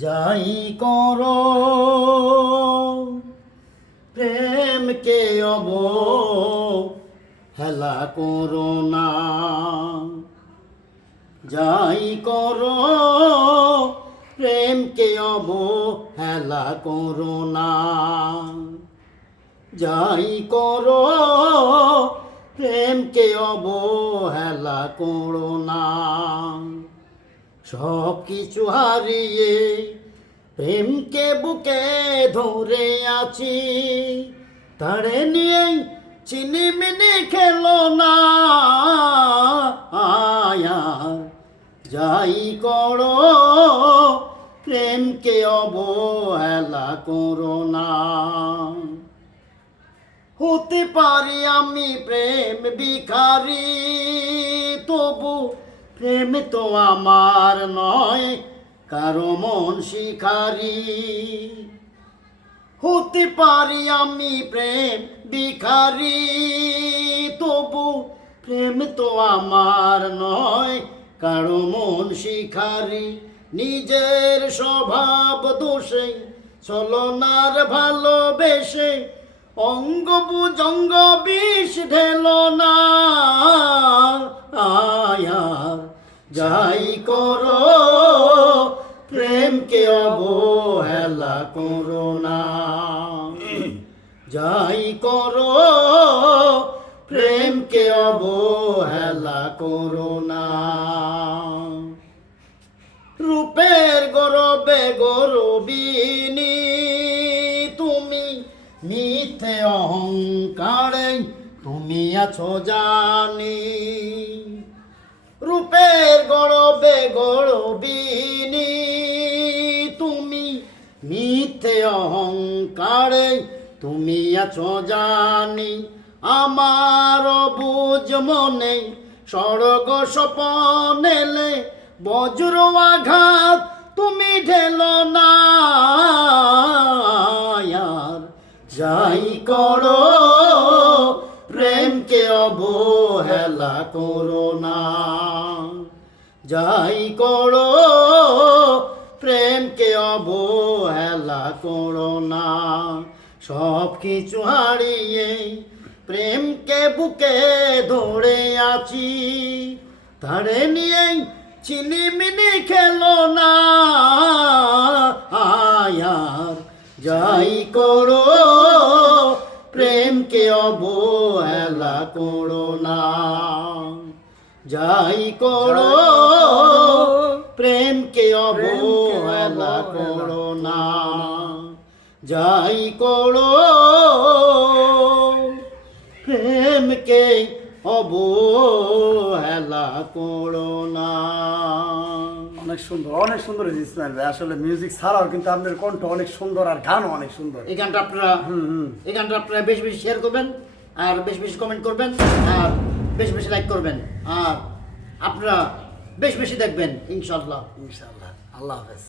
যাই কর। প্রেমকে অব, হেলা করো না। যাই কর প্রেমকে অব, হেলা করো না। যাই করো প্রেমকে অবহেলা করো না। সব কিছু হারিয়ে প্রেমকে বুকে ধরে আছি। তারে নিয়ে চিনি মিনি খেলো না। যাই করো, প্রেমকে অবহেলা করো না। হতে পারি আমি প্রেম ভিখারি, তবু প্রেম তো আমার নয়, কারও মন শিখারি। হতে পারি আমি প্রেম ভিখারি, তবু প্রেম তো আমার নয়, কারও মন শিখারি। নিজের স্বভাব দোষে, চলনার ভালোবেসে অঙ্গ বুজঙ্গ বিষ ঢেল না। যাই করো, প্রেমকে অবহেলা করো না। যাই করো, প্রেমকে অবহেলা করো না। রূপের গরবে গরবিনী, তুমি মিথ্যে অহংকারে তুমি আছো জানি। রূপের গরবে গরবিনী। তুমি মিথ্যে অহংকারে তুমি আছো জানি। আমার বুঝ মনে স্বর্গ স্বপনেলে বজ্র আঘাত তুমি ঢেল না। যাই করো প্রেমকে অবহেলা করো না। যাই করো, প্রেমকে অবহেলা করো না। সব কিছু হারিয়ে প্রেমকে বুকে ধরে আছি। তারে নিয়ে চিনি মিনি খেলো না। প্রেমকে অবহেলা করো না। যাই করো, প্রেমকে অবহেলা করো না। যাই করো, প্রেমকে অবহেলা করো না। অনেক সুন্দর অনেক সুন্দর হয়েছে ইসমাইল ভাই। আসলে মিউজিক ছাড়াও কিন্তু আপনার কণ্ঠ অনেক সুন্দর আর গানও অনেক সুন্দর। এই গানটা আপনারা এই গানটা আপনারা বেশ বেশি শেয়ার করবেন আর বেশ বেশি কমেন্ট করবেন আর বেশ বেশি লাইক করবেন আর আপনারা বেশ বেশি দেখবেন ইনশাল্লাহ ইনশাআল্লাহ। আল্লাহ হাফেজ।